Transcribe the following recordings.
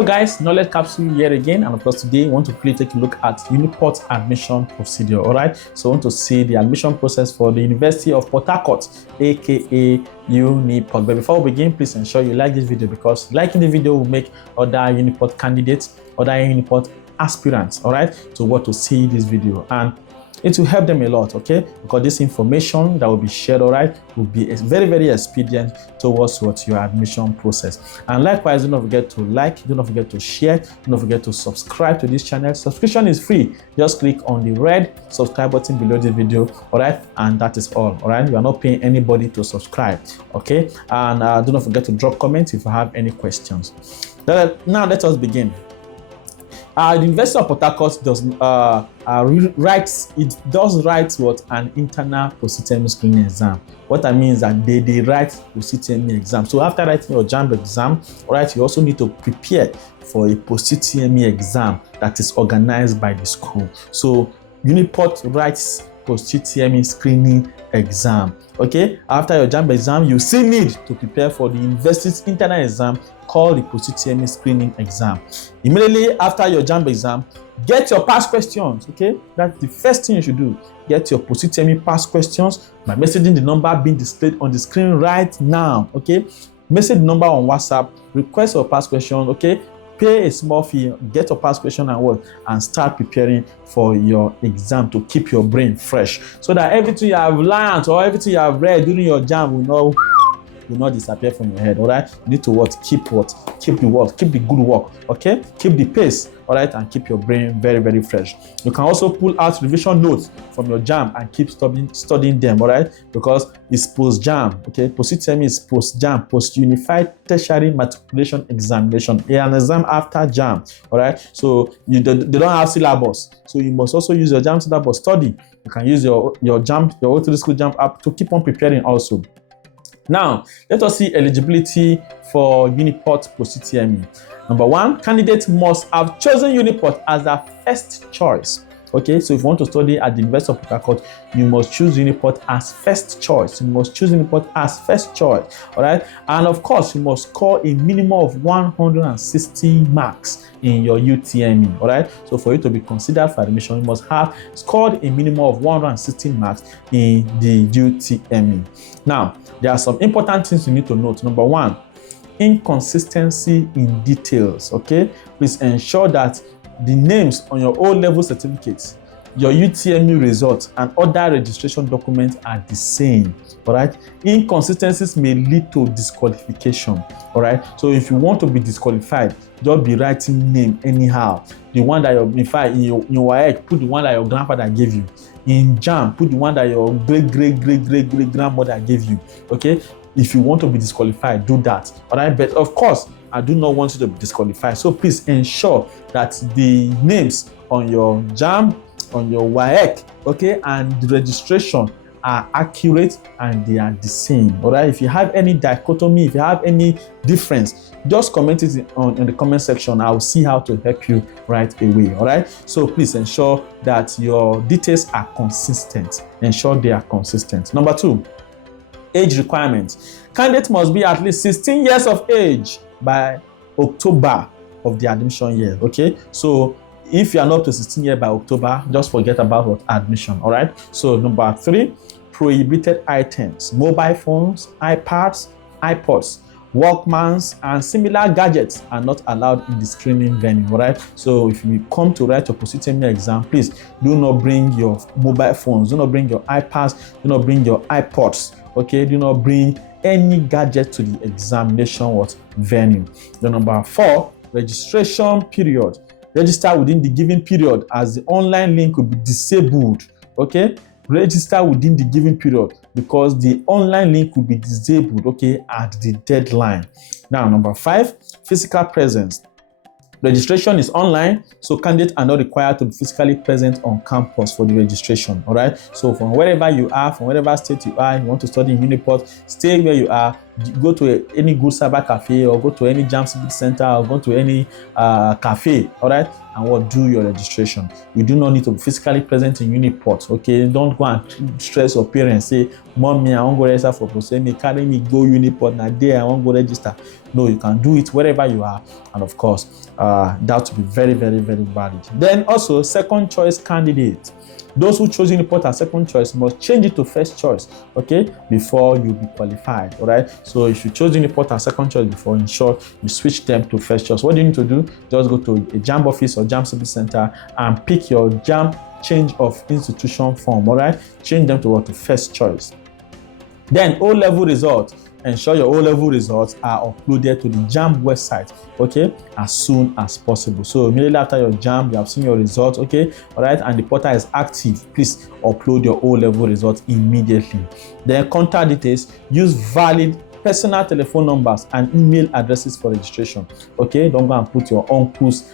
Hello guys, Knowledge Capsule here again, and of course today we want to quickly take a look at UNIPORT admission procedure. Alright, so we want to see the admission process for the University of Port Harcourt, aka UNIPORT. But before we begin, please ensure you like this video, because liking the video will make other UNIPORT candidates, other UNIPORT aspirants, alright, to want to see this video, and it will help them a lot, okay? Because this information that will be shared, alright, will be very, very expedient towards what your admission process. And likewise, do not forget to like, do not forget to share, do not forget to subscribe to this channel. Subscription is free. Just click on the red subscribe button below the video, alright? And that is all, alright? You are not paying anybody to subscribe, okay? And do not forget to drop comments if you have any questions. Now let us begin. The University of Port Harcourt does write what an internal Post-UTME screening exam. What I mean is that they write Post-UTME exam. So after writing your JAMB exam, alright, you also need to prepare for a Post-UTME exam that is organized by the school. So UNIPORT writes Post-UTME screening exam. Okay, after your JAMB exam, you still need to prepare for the university's internal exam called the Post-UTME screening exam. Immediately after your JAMB exam, get your past questions. Okay, that's the first thing you should do. Get your Post-UTME past questions by messaging the number being displayed on the screen right now. Okay, message the number on WhatsApp, request your past questions. Okay, pay a small fee, get your past question and start preparing for your exam to keep your brain fresh, so that everything you have learned or everything you have read during your JAMB will not disappear from your head. All right, you need to keep the work, keep the good work, okay, keep the pace, all right, and keep your brain very, very fresh. You can also pull out revision notes from your JAMB and keep studying them, all right, because it's post-JAMB. Okay, Post-UTME is post-JAMB, post-unified tertiary matriculation examination, an exam after JAMB. All right, so they don't have syllabus, so you must also use your JAMB syllabus study. You can use your JAMB, your O3 School JAMB app to keep on preparing also. Now, let us see eligibility for UNIPORT Post-UTME. Number one, candidates must have chosen UNIPORT as their first choice. Okay, so if you want to study at the University of Port Harcourt, you must choose UNIPORT as first choice. You must choose UNIPORT as first choice, all right? And of course, you must score a minimum of 160 marks in your UTME, all right? So for you to be considered for admission, you must have scored a minimum of 160 marks in the UTME. Now, there are some important things you need to note. Number one, inconsistency in details, okay? Please ensure that the names on your O-level certificates, your UTME results, and other registration documents are the same, all right? Inconsistencies may lead to disqualification, all right? So if you want to be disqualified, don't be writing name anyhow. The one that in your WAEC, put the one that your grandfather gave you. In JAMB, put the one that your great grandmother gave you, okay? If you want to be disqualified, do that, all right? But of course, I do not want you to be disqualified. So please ensure that the names on your JAMB, on your WAEC, okay, and the registration are accurate and they are the same, all right? If you have any dichotomy, if you have any difference, just comment it in the comment section. I'll see how to help you right away, all right? So please ensure that your details are consistent. Ensure they are consistent. Number two, age requirements. Candidates must be at least 16 years of age by October of the admission year, okay? So if you are not to 16 years by October, just forget about admission, all right? So number three, prohibited items, mobile phones, iPads, iPods, Walkmans, and similar gadgets are not allowed in the screening venue, all right? So if you come to write your Post-UTME exam, please do not bring your mobile phones, do not bring your iPads, do not bring your iPods, okay? Do not bring any gadget to the examination venue. The number four, registration period. Register within the given period, as the online link will be disabled, okay? Register within the given period because the online link will be disabled, okay, at the deadline. Now, number five, physical presence. Registration is online, so candidates are not required to be physically present on campus for the registration, all right? So from wherever you are, from whatever state you are, you want to study in UNIPORT, stay where you are, go to any good cyber cafe or go to any JAMB Civic Center or go to any cafe, all right, and do your registration. You do not need to be physically present in UNIPORT, okay? Don't go and stress your parents, say, Mommy, I won't go register for Post-UTME, carry me go UNIPORT, now there I won't go register. No, you can do it wherever you are, and of course, that will be very, very, very valid. Then also, second choice candidate. Those who chose UNIPORT as second choice must change it to first choice, okay, before you be qualified, all right? So if you chose UNIPORT as second choice before, ensure you switch them to first choice. What do you need to do? Just go to a JAMB office or JAMB Civic Center and pick your JAMB change of institution form, all right? Change them to what? To first choice. Then O-level results. Ensure your O-level results are uploaded to the JAMB website, okay, as soon as possible. So immediately after your JAMB, you have seen your results, okay, all right, and the portal is active. Please upload your O-level results immediately. Then contact details. Use valid personal telephone numbers and email addresses for registration, okay? Don't go and put your uncle's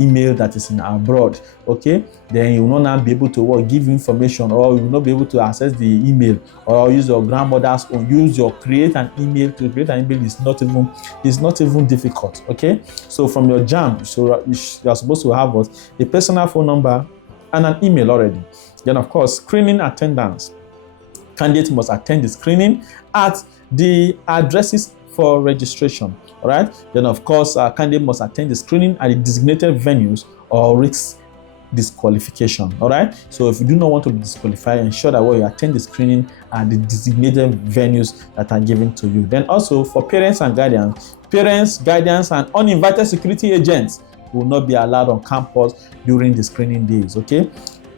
email that is in abroad, okay? Then you will not be able to give information, or you will not be able to access the email, or use your grandmother's own. Use your create an email. To create an email is not even difficult, okay? So from your JAMB, so you are supposed to have what? A personal phone number and an email already. Then of course, screening attendance. Candidates must attend the screening at the addresses for registration, all right? Then of course, candidate must attend the screening at the designated venues or risk disqualification, all right? So if you do not want to be disqualified, ensure that you attend the screening at the designated venues that are given to you. Then also for parents and guardians, and uninvited security agents will not be allowed on campus during the screening days, okay?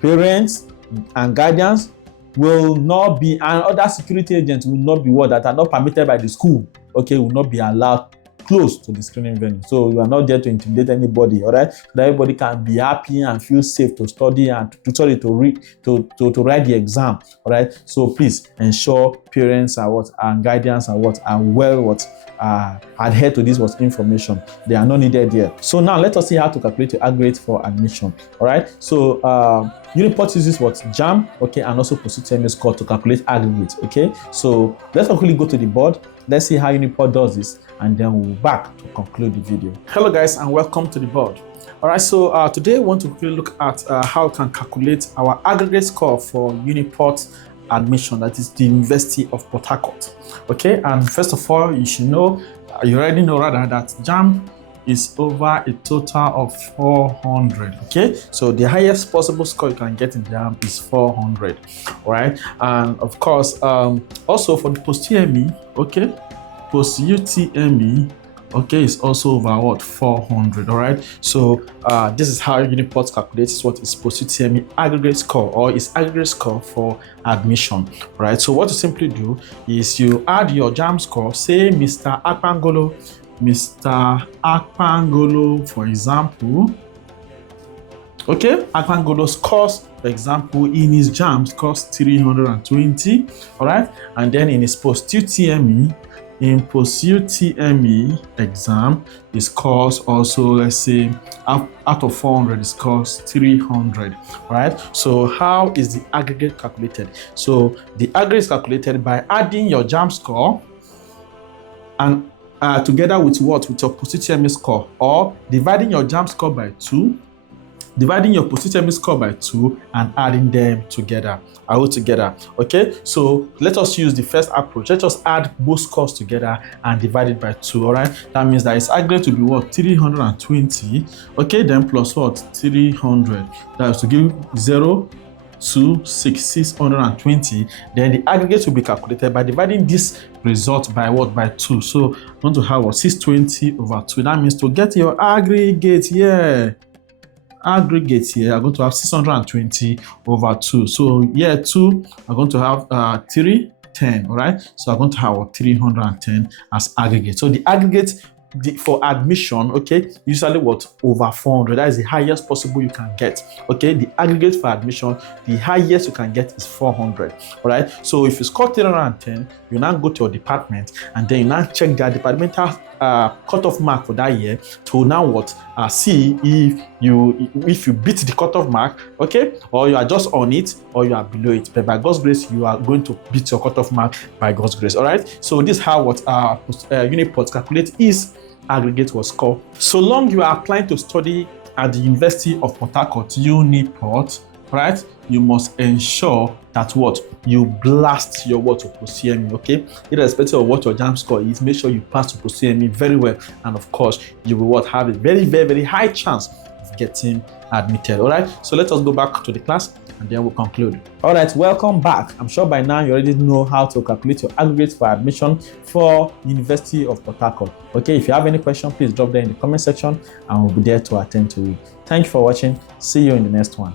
Parents and guardians will not be, and other security agents will not be that are not permitted by the school, okay, will not be allowed close to the screening venue. So you are not there to intimidate anybody, all right? So that everybody can be happy and feel safe to study and to write the exam, all right? So please ensure parents and guardians are well adhere to this information. They are not needed there. So now let us see how to calculate your aggregate for admission, all right? So UNIPORT uses JAMB, okay, and also Post-UTME score to calculate aggregate, okay? So let's quickly go to the board. Let's see how UNIPORT does this, and then we'll be back to conclude the video. Hello guys, and welcome to the board. All right, so today we want to quickly look at how we can calculate our aggregate score for UNIPORT admission, that is the University of Port Harcourt. Okay, and first of all, you already know that JAMB is over a total of 400. Okay, so the highest possible score you can get in JAMB is 400. All right, and of course, also for the Post-UTME, okay, Post-UTME, okay, is also over 400. All right, so this is how UNIPORT calculates what is Post-UTME aggregate score, or its aggregate score for admission. All right, so what you simply do is you add your JAMB score. Say Mr. Akpangolo, for example, okay, Akpangolo scores, for example, in his JAMB scores 320, all right, and then in his Post-UTME exam, he scores also, let's say, out of 400, he scores 300, right? So how is the aggregate calculated? So the aggregate is calculated by adding your JAMB score and together with what? With your Post-UTME score, or dividing your JAMB score by 2, dividing your Post-UTME score by 2, and adding them together, all together. Okay, so let us use the first approach. Let us add both scores together and divide it by 2. All right, that means that its aggregate to be 320. Okay, then plus 300. That is to give 0, 2, 6, 620. Then the aggregate will be calculated by dividing this result by by 2. So I'm going to have 620 over 2. That means to get your aggregate here, I'm going to have 620 over 2. So here 2, I'm going to have 310. All right, so I'm going to have 310 as aggregate. So the aggregate for admission, okay, usually over 400. That is the highest possible you can get. Okay, the aggregate for admission, the highest you can get is 400. All right, so if you score 310, you now go to your department, and then you now check their departmental cutoff mark for that year to now what see if you beat the cutoff mark, okay, or you are just on it or you are below it. But by God's grace, you are going to beat your cutoff mark by God's grace. All right. So this is how what UNIPORT calculate is aggregate was called. So long you are applying to study at the University of Port Harcourt, UNIPORT, right, you must ensure that what you blast your to Post-UTME, okay? Irrespective of what your JAMB score is, make sure you pass to Post-UTME very well, and of course, you will have a very, very, very high chance of getting admitted. All right, so let us go back to the class and then we'll conclude. All right, welcome back. I'm sure by now you already know how to calculate your aggregate for admission for University of Port Harcourt. Okay, if you have any question, please drop them in the comment section and we'll be there to attend to you. Thank you for watching. See you in the next one.